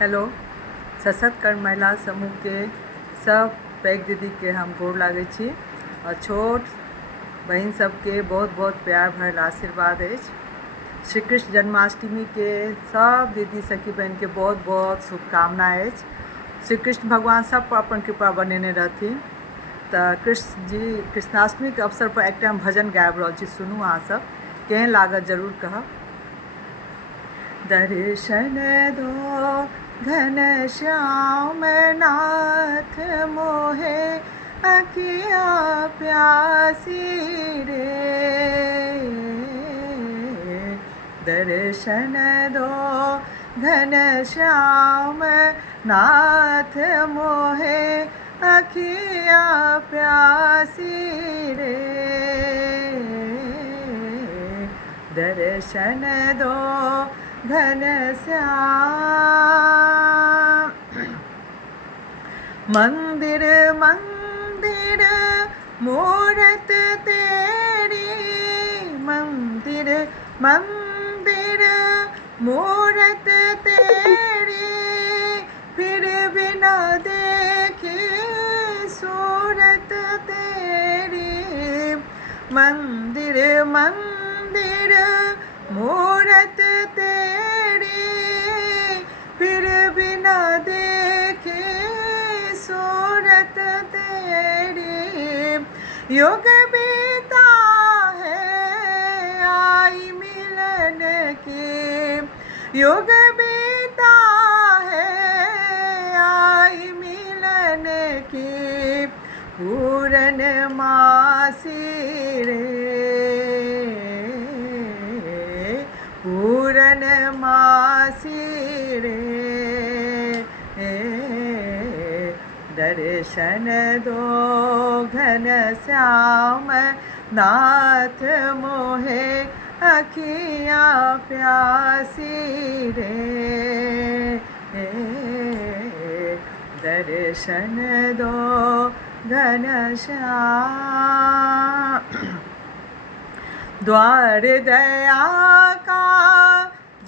Hello. सशक्त कर्ण महिला समूह के सब पैघ दीदी के हम गोर लागै छी और छोट बहन सबके बहुत बहुत प्यार भरल आशीर्वाद अछि। श्री कृष्ण जन्माष्टमी के सब दीदी सखी बहन के बहुत बहुत शुभकामना अछि। श्री कृष्ण भगवान सब पर अपन कृपा बनेने रहथिन। तो कृष्ण जी कृष्णाष्टमी के अवसर पर एक हम भजन गाबि रहल छी, सुनू अहाँ सब, केहन लागत जरूर कहब। दर्शन दो घन श्याम नाथ मोहे अखिया प्यासी रे। दर्शन दो घन श्याम नाथ मोहे अखिया प्यासी रे। दर्शन दो घन श्याम। मंदिर मंदिर मूरत तेरी, मंदिर मंदिर मूरत तेरी, फिर भी न देखी सूरत तेरी। मंदिर मंदिर मूरत तेरी, फिर भी न देखे सूरत तेरी। युग बीता है आई मिलन की, युग बीता है आई मिलन की, पूरन मासी रे। पूरन मासी रे। दर्शन दो घन श्याम नाथ मोहे अखिया प्यासी रे। दर्शन दो घन श्याम। द्वार दया का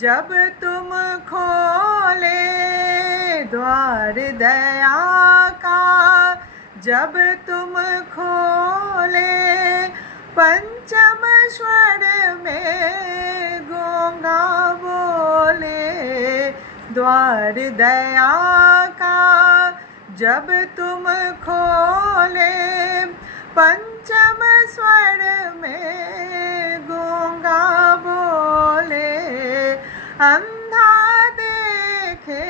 जब तुम खोले, द्वार दया का जब तुम खोले, पंचम स्वर में गूंगा बोले। द्वार दया का जब तुम खोले, पंचम स्वर में गूंगा बोले। अंधा देखे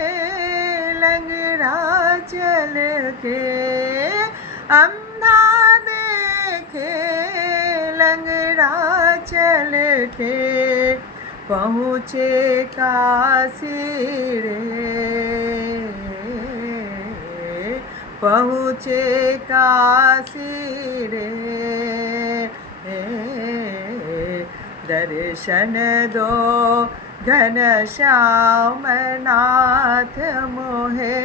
लंगड़ा चल के, अंधा देखे लंगड़ा चल के, पहुँचे काशी रे। पहुँचे काशी रे। दर्शन दो घन श्याम नाथ मोहे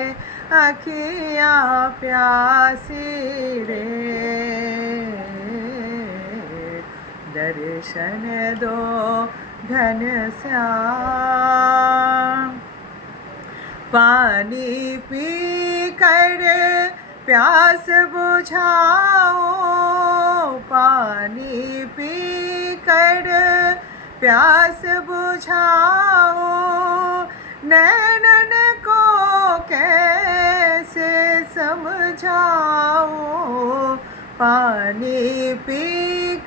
अखिया प्यासी रे। दर्शन दो घन श्याम। पानी पी कर प्यास बुझाओ, पानी पी कर प्यास बुझाओ, नैनन को कैसे समझाओ। पानी पी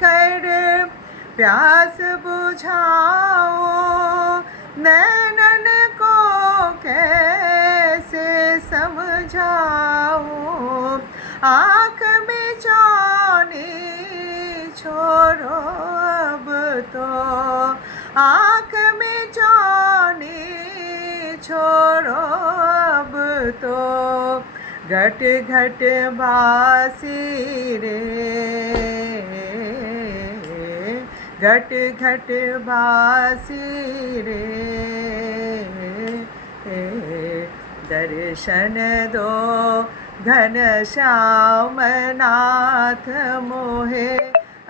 कर प्यास बुझाओ, नैनन को कैसे समझाओ। आँख में जानी छोड़ो अब तो, आँख में जानी छोड़ो अब तो, घट घट बासी रे। घट घट बासी रे। दर्शन दो घन श्याम नाथ मोहे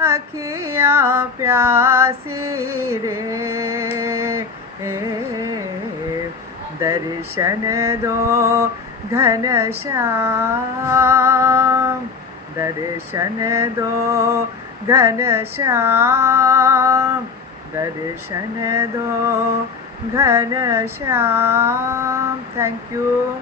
अखिया प्यासी रे। दर्शन दो घनश्याम, दर्शन दो घनश्याम, दर्शन दो घनश्याम. Thank you.